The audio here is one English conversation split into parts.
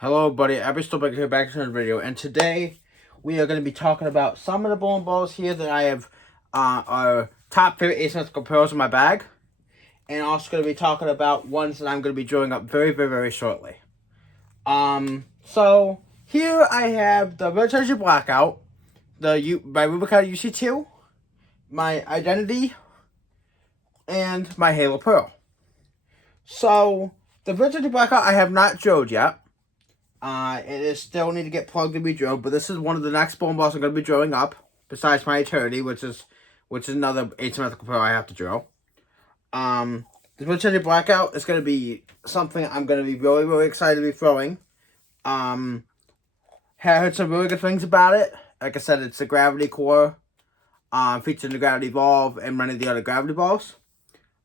Hello, buddy. Abby Stolberg here, back to another video, and today we are going to be talking about some of the bowling balls here that I have are top favorite asymmetrical pearls in my bag, and also going to be talking about ones that I'm going to be drawing up very shortly. So here I have the Red Treasure Blackout, my Rubicon UC2, my Identity, and my Halo Pearl. So the Red Treasure Blackout I have not drilled yet. It is still need to get plugged to be drilled, but this is one of the next bowling balls I'm going to be drilling up, besides my Eternity, which is another asymmetrical pearl I have to drill. The Eternity Blackout is going to be something I'm going to be really excited to be throwing. I heard some really good things about it. Like I said, it's a gravity core, featuring the Gravity Evolve and many of the other gravity balls.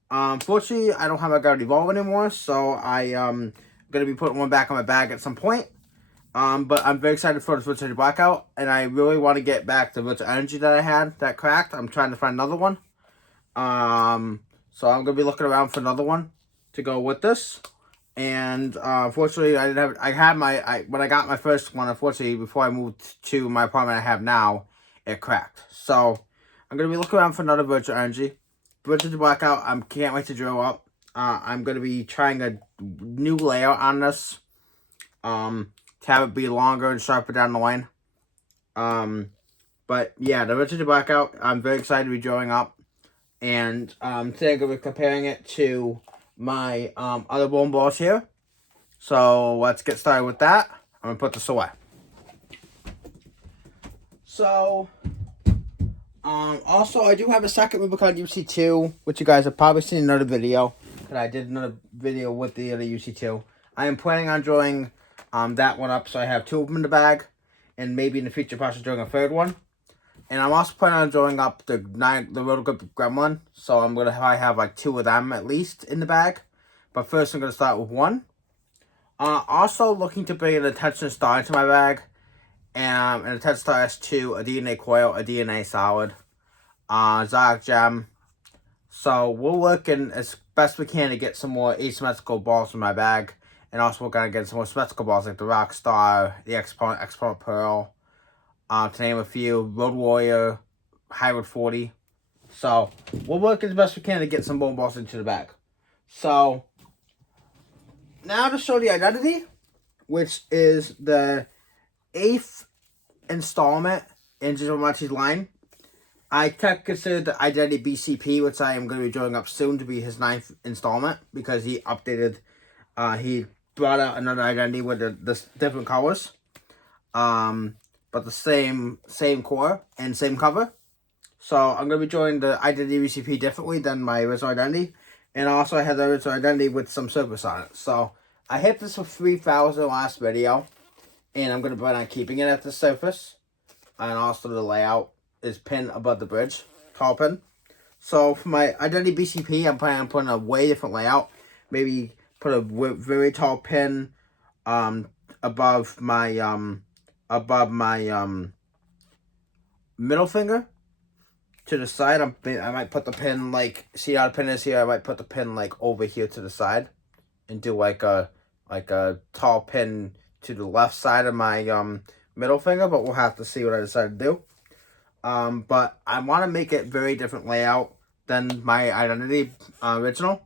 Fortunately, I don't have a Gravity Evolve anymore, so I going to be putting one back on my bag at some point. But I'm very excited for the Virtual Blackout, and I really want to get back the Virtual Energy that I had that cracked. I'm trying to find another one. So I'm going to be looking around for another one to go with this. And unfortunately, I didn't have, when I got my first one, unfortunately, before I moved to my apartment I have now, it cracked. So I'm going to be looking around for another Virtual Energy. Virtual Blackout, I can't wait to drill up. I'm going to be trying a new layout on this. To have it be longer and sharper down the line. But yeah, the Virtual Blackout, I'm very excited to be drawing up. And today I'm going to be comparing it to my other bowling balls here. So let's get started with that. I'm going to put this away. So, also I do have a second Rubicon UC2, which you guys have probably seen in another video. But I did another video with the other UC2. I am planning on drawing that one up, so I have two of them in the bag, and maybe in the future possibly drawing a third one. And I'm also planning on drawing up the Roto Grip Gremlin, so I'm gonna probably have like two of them at least in the bag. But first, I'm gonna start with one. Also looking to bring an Attention Star into my bag, and an Attention Star S2, a DNA Coil, a DNA Solid, Zodiac Gem. So we're working as best we can to get some more asymmetrical balls in my bag. And also we're going to get some more symmetrical balls like the Rockstar, the Exponent Pearl, to name a few, Road Warrior, Hybrid 40. So we're working as best we can to get some bowling balls into the bag. So now to show the Identity, which is the 8th installment in Digital Monty's line. I consider the Identity BCP, which I am going to be drawing up soon, to be his 9th installment, because he updated, he brought out another Identity with the different colors, but the same core and same cover. So I'm going to be drawing the Identity BCP differently than my original Identity, and also I had the original Identity with some surface on it. So I hit this for 3,000 last video, and I'm going to plan on keeping it at the surface, and also the layout is pinned above the bridge, tall pin. So for my Identity BCP, I'm planning on putting a way different layout. Maybe put a very tall pin above my middle finger to the side. I might put the pin like, see how the pin is here? I might put the pin like over here to the side and do like a tall pin to the left side of my middle finger, but we'll have to see what I decide to do. But I want to make it very different layout than my Identity original,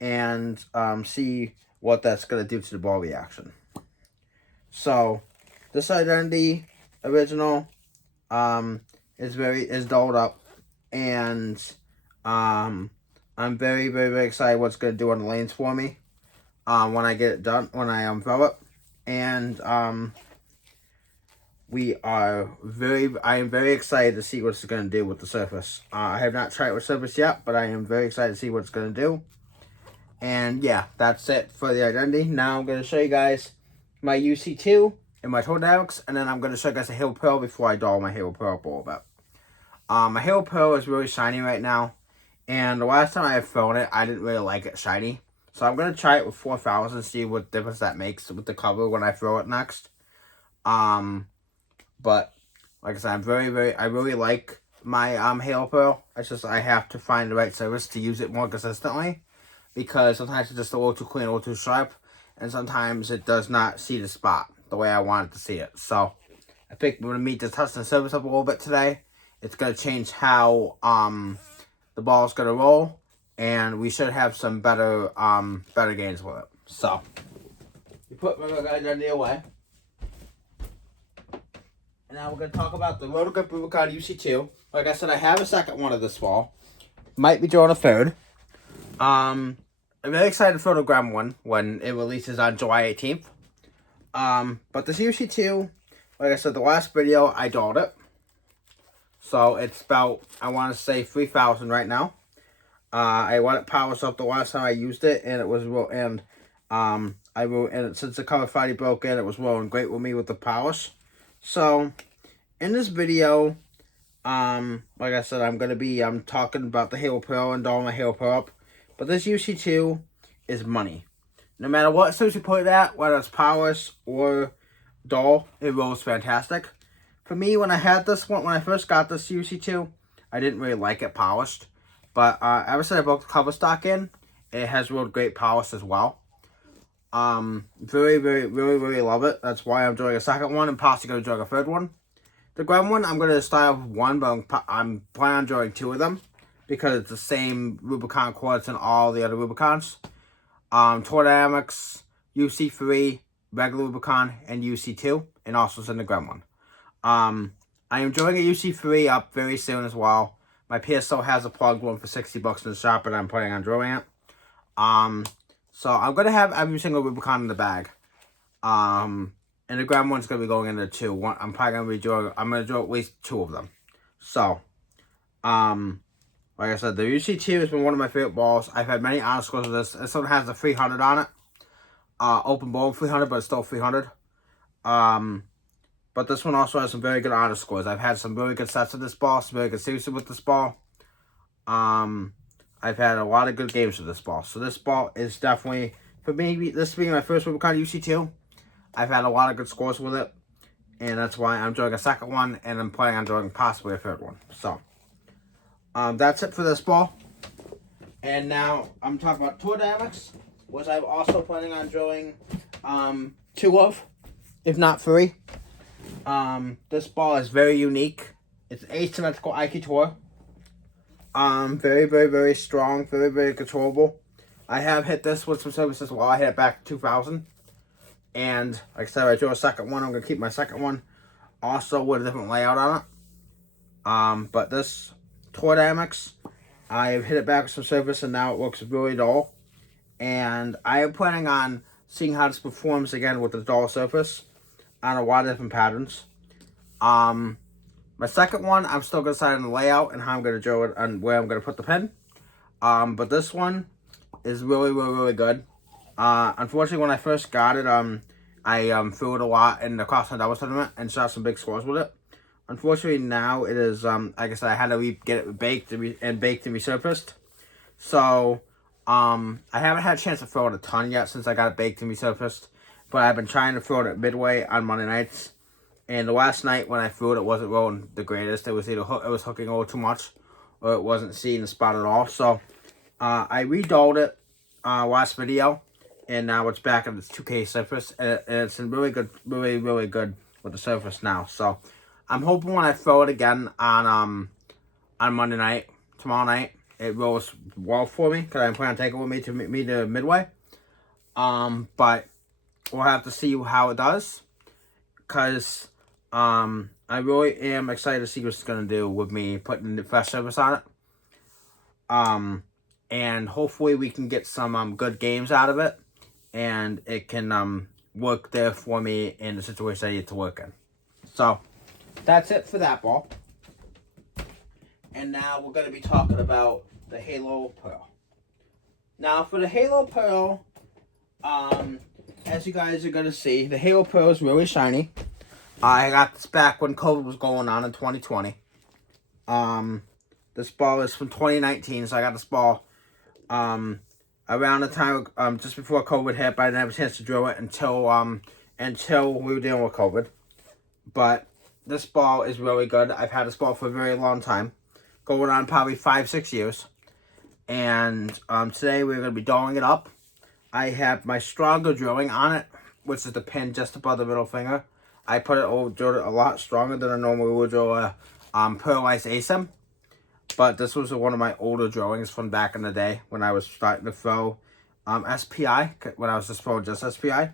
and see what that's going to do to the ball reaction. So this Identity original is dolled up, and I'm very excited what's going to do on the lanes for me when I get it done, when I unveil it. And I am very excited to see what it's going to do with the surface. I have not tried it with surface yet, but I am very excited to see what it's going to do. And yeah, that's it for the Identity. Now I'm going to show you guys my UC2 and my Totodynamics, and then I'm going to show you guys the Halo Pearl before I doll my Halo Pearl a little bit. My Halo Pearl is really shiny right now, and the last time I have thrown it, I didn't really like it shiny. So I'm going to try it with 4,000 and see what difference that makes with the cover when I throw it next. But like I said, I really like my Halo Pearl. It's just I have to find the right surface to use it more consistently, because sometimes it's just a little too clean, a little too sharp, and sometimes it does not see the spot the way I want it to see it. So I think we're going to meet the touch and service up a little bit today. It's going to change how the ball is going to roll, and we should have some better games with it. So you put my guys under away. And now we're going to talk about the Roto-Grip Rubicon UC2. Like I said, I have a second one of this fall. Might be drawing a third. I'm very excited for the Grem one when it releases on July 18th. But this UC2, like I said, the last video, I dolled it. So it's about, I want to say 3,000 right now. I let it power up the last time I used it, and it was since the cover Friday broke in, it was rolling great with me with the polish. So in this video, like I said, I'm talking about the Halo Pearl and dolling my Halo Pearl up. But this UC2 is money. No matter what service you put it at, whether it's polish or dull, it rolls fantastic. For me, when I had this one, when I first got this UC2, I didn't really like it polished. But ever since I broke the cover stock in, it has rolled great polish as well. Really love it. That's why I'm doing a second one and possibly going to do a third one. The Grem one, I'm going to start with one, but I'm planning on drawing two of them because it's the same Rubicon quartz and all the other Rubicons. Tour Dynamics, UC3, regular Rubicon, and UC2, and also it's in the Grem one. I am drawing a UC3 up very soon as well. My PSO has a plugged one for $60 in the shop, and I'm planning on drawing it. So I'm going to have every single Rubicon in the bag. And the Grem one's going to be going into two. I'm going to draw at least two of them. So, like I said, the UC2 has been one of my favorite balls. I've had many honor scores with this. This one has the 300 on it. Open ball 300, but it's still 300. But this one also has some very good honor scores. I've had some really good sets of this ball, some very good series with this ball. I've had a lot of good games with this ball. So this ball is definitely, for me, this being my first Rubicon UC2, I've had a lot of good scores with it. And that's why I'm doing a second one, and I'm planning on doing possibly a third one. So, that's it for this ball. And now I'm talking about Tour Dynamics, which I'm also planning on drawing two of, if not three. This ball is very unique. It's asymmetrical IQ Tour. Very strong, very controllable. I have hit this with some services while I hit it back in 2000. And like I said, I drew a second one. I'm going to keep my second one also with a different layout on it. But this Tour Dynamics, I've hit it back with some service, and now it looks really dull. And I am planning on seeing how this performs again with the dull surface on a lot of different patterns. My second one, I'm still going to decide on the layout and how I'm going to draw it and where I'm going to put the pen. But this one is really good. Unfortunately, when I first got it, I threw it a lot in the cross-country doubles tournament and shot some big scores with it. Unfortunately, now it is, like I said, I had to get it baked and resurfaced. So, I haven't had a chance to throw it a ton yet since I got it baked and resurfaced. But I've been trying to throw it at Midway on Monday nights. And the last night when I threw it, it wasn't rolling the greatest. It was either it was hooking a little too much, or it wasn't seeing the spot at all. So, I redolled it last video. And now it's back on its 2K surface, and it's really good with the surface now. So I'm hoping when I throw it again on Monday night, tomorrow night, it rolls well for me because I'm planning to take it with me to Midway. But we'll have to see how it does, because I really am excited to see what it's gonna do with me putting the fresh surface on it. And hopefully we can get some good games out of it. And it can work there for me in the situation I need to work in. So, that's it for that ball. And now we're going to be talking about the Halo Pearl. Now, for the Halo Pearl, as you guys are going to see, the Halo Pearl is really shiny. I got this back when COVID was going on in 2020. This ball is from 2019, so I got this ball around the time, just before COVID hit, but I didn't have a chance to drill it until we were dealing with COVID. But this ball is really good. I've had this ball for a very long time, going on probably 5-6 years. And today we're going to be dolling it up. I have my stronger drilling on it, which is the pin just above the middle finger. I put it drilled it a lot stronger than I normally would drill a pearlized ASIM. But this was one of my older drawings from back in the day when I was starting to throw SPI, when I was just throwing just SPI.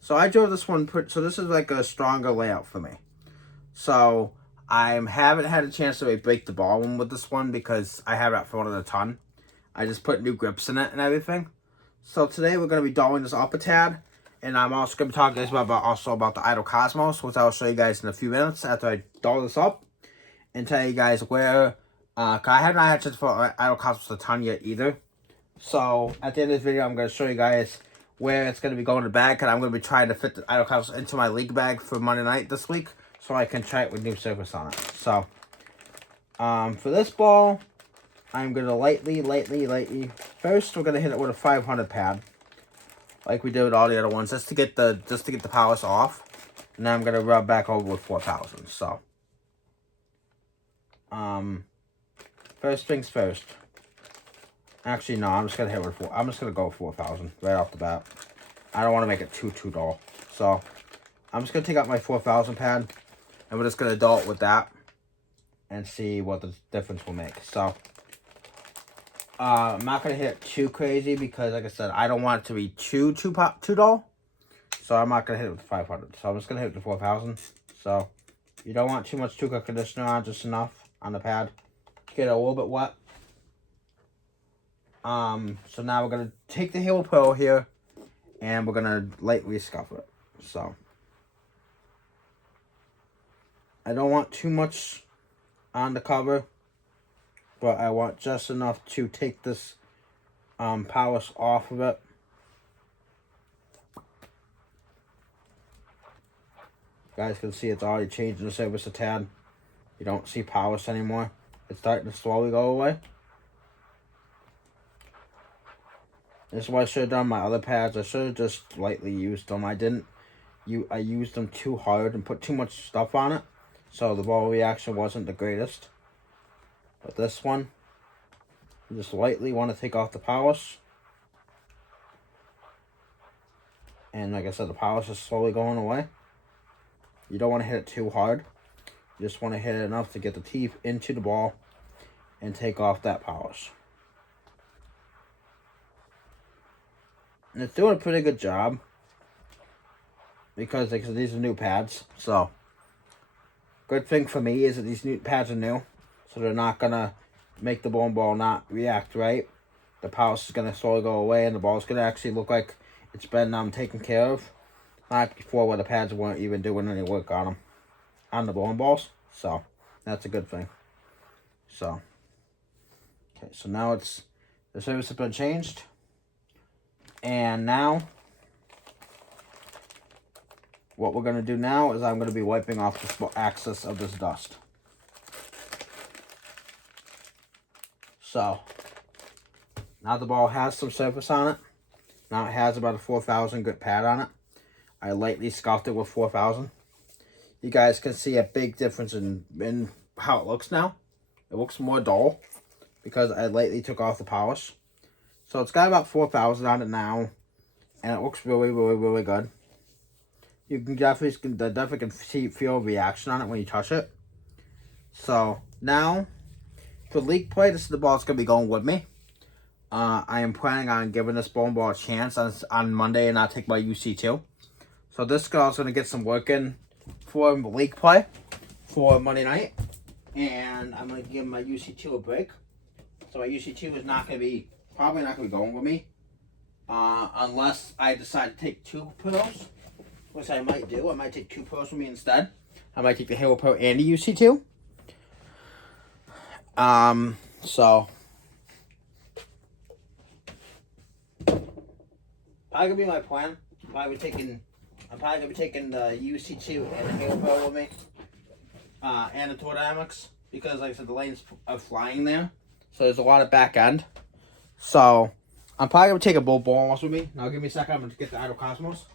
So I drove this one, so this is like a stronger layout for me. So I haven't had a chance to break the ball with this one because I haven't thrown it a ton. I just put new grips in it and everything. So today we're going to be dolling this up a tad. And I'm also going to be talking to you guys about the Idol Cosmos, which I'll show you guys in a few minutes after I doll this up. And tell you guys where, I have not had a chance for Idol Cosmos a ton yet either. So at the end of this video, I'm going to show you guys where it's going to be going in the bag. And I'm going to be trying to fit the Idol Cosmos into my league bag for Monday night this week, so I can try it with new surface on it. So, for this ball, I'm going to lightly. First, we're going to hit it with a 500 pad, like we did with all the other ones, just to get the polish off. And then I'm going to rub back over with 4,000. So, first things first. Actually, no, I'm just going to hit it with I'm just going to go with 4,000 right off the bat. I don't want to make it too dull. So, I'm just going to take out my 4,000 pad, and we're just going to dull it with that and see what the difference will make. So, I'm not going to hit it too crazy because, like I said, I don't want it to be too dull. So, I'm not going to hit it with 500. So, I'm just going to hit it with 4,000. So, you don't want too much Tuca conditioner on, just enough on the pad to get it a little bit wet. So now we're going to take the Halo Pro here and we're going to lightly scuff it. So, I don't want too much on the cover, but I want just enough to take this polish off of it. You guys can see it's already changing the surface a tad. You don't see polish anymore. It's starting to slowly go away. This is what I should have done my other pads. I should have just lightly used them. I didn't. I used them too hard and put too much stuff on it, so the ball reaction wasn't the greatest. But this one, you just lightly want to take off the polish. And like I said, the polish is slowly going away. You don't want to hit it too hard. You just want to hit it enough to get the teeth into the ball and take off that polish. And it's doing a pretty good job because these are new pads. So, good thing for me is that these new pads are new, so they're not gonna make the ball not react right. The polish is gonna slowly go away, and the ball's gonna actually look like it's been taken care of. Not before where the pads weren't even doing any work on them, on the bowling balls. So, that's a good thing. So, okay, so now the surface has been changed. And now, what we're going to do now is I'm going to be wiping off the excess of this dust. So, now the ball has some surface on it. Now it has about a 4,000 grit pad on it. I lightly scuffed it with 4,000. You guys can see a big difference in how it looks now. It looks more dull because I lightly took off the polish. So it's got about 4,000 on it now, and it looks really good. You can definitely feel a reaction on it when you touch it. So now, for league play, this is the ball that's going to be going with me. I am planning on giving this bowling ball a chance on Monday and not take my UC2. So this girl's going to get some work in for league play for Monday night. And I'm going to give my UC2 a break. So my UC2 is probably not going to be going with me. Unless I decide to take 2 pillows, which I might do. I might take 2 pillows with me instead. I might take the Halo Pro and the UC2. So probably gonna be my plan. I'm probably gonna be taking the UC2 and the Halo Pro with me. And the Tour Dynamics, because like I said, the lanes are flying there. So there's a lot of back end. So I'm probably going to take a both balls with me. Now give me a second. I'm going to get the Idol Cosmos.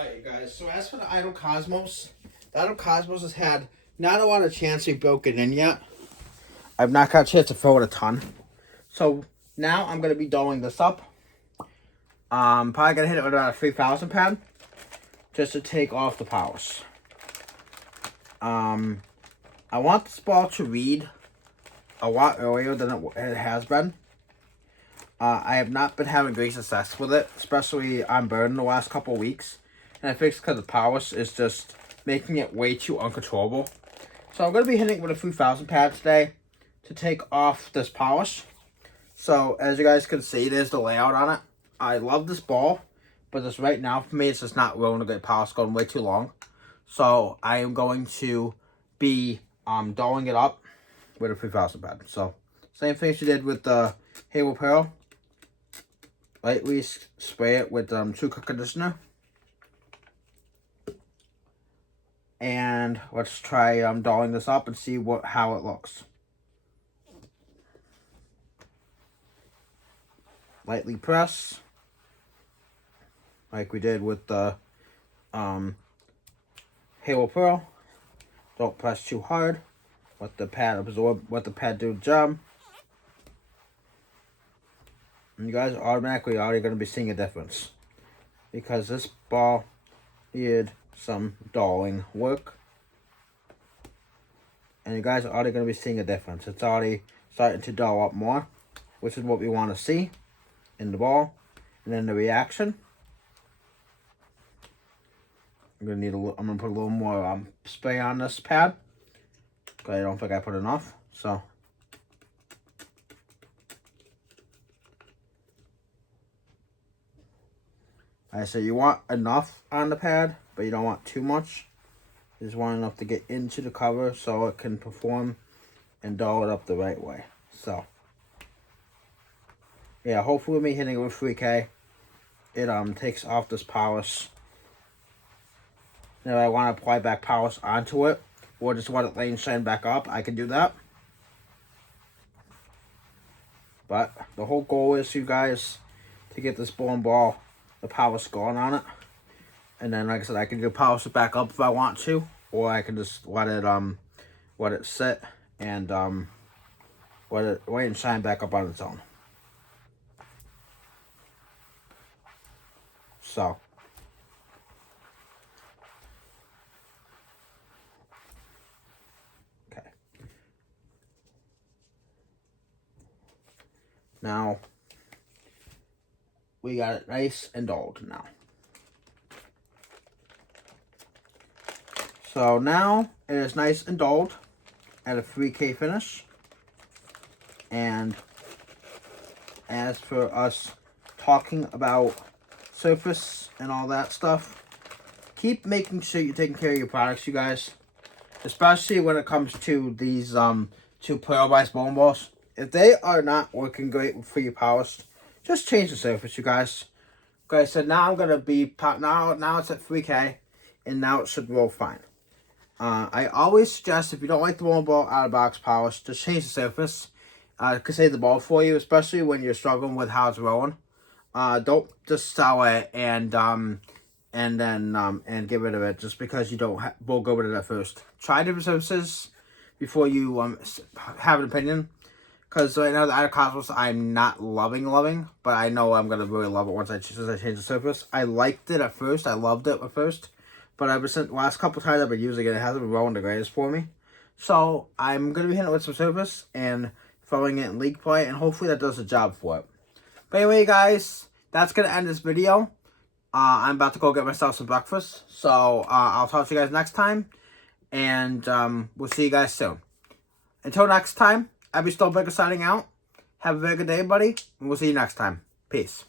Alright, you guys. So as for the Idle Cosmos, the Idle Cosmos has had not a lot of chance to be broken in yet. I've not got a chance to throw it a ton. So now I'm going to be doling this up. Probably going to hit it with about a 3,000 pad. Just to take off the powers. I want this ball to read a lot earlier than it has been. I have not been having great success with it, especially on burn the last couple of weeks. And I think it's because the powers is just making it way too uncontrollable. So I'm going to be hitting it with a 3,000 pad today to take off this polish. So as you guys can see, there's the layout on it. I love this ball, but this right now for me, it's just not willing to get polish, going way too long. So I am going to be doling it up with a 3,000 pad. So same thing as you did with the Halo Pearl. Lightly spray it with True Cook Conditioner. And let's try doling this up and see how it looks. Lightly press, like we did with the Halo Pearl. Don't press too hard. Let the pad absorb, let the pad do the job. And you guys are automatically already going to be seeing a difference. Because this ball needed some doling work. And you guys are already going to be seeing a difference. It's already starting to dull up more, which is what we want to see in the ball. And then the reaction. I'm gonna put a little more spray on this pad. Because I don't think I put enough. So I say you want enough on the pad, but you don't want too much. You just want enough to get into the cover so it can perform and dull it up the right way. So yeah, hopefully me hitting it with 3K, it takes off this polish. If I want to apply back polish onto it, or just let it lay and shine back up, I can do that. But the whole goal is, you guys, to get this ball, the polish going on it. And then, like I said, I can do polish it back up if I want to, or I can just let it sit and let it lay and shine back up on its own. So okay. Now we got it nice and dulled now. So now it is nice and dulled at a 3K finish. And as for us talking about surface and all that stuff, keep making sure you're taking care of your products, you guys. Especially when it comes to these two Pluralbytes bowling balls. If they are not working great for your polish, just change the surface, you guys. Okay, so now I'm gonna be now it's at 3K, and now it should roll fine. I always suggest, if you don't like the bowling ball out of box polish, just change the surface. It could save the ball for you, especially when you're struggling with how it's rolling. Don't just sell it and get rid of it just because you don't bowl go with it at first. Try different surfaces before you have an opinion. Because right now the Idle Cosmos I'm not loving, but I know I'm gonna really love it once I change the surface. I liked it at first, I loved it at first, but ever since the last couple times I've been using it, it hasn't been rolling the greatest for me. So I'm gonna be hitting it with some surface and throwing it in league play, and hopefully that does the job for it. But anyway, guys, that's gonna end this video. I'm about to go get myself some breakfast, so I'll talk to you guys next time, and we'll see you guys soon. Until next time, Abby Stolberger signing out. Have a very good day, buddy, and we'll see you next time. Peace.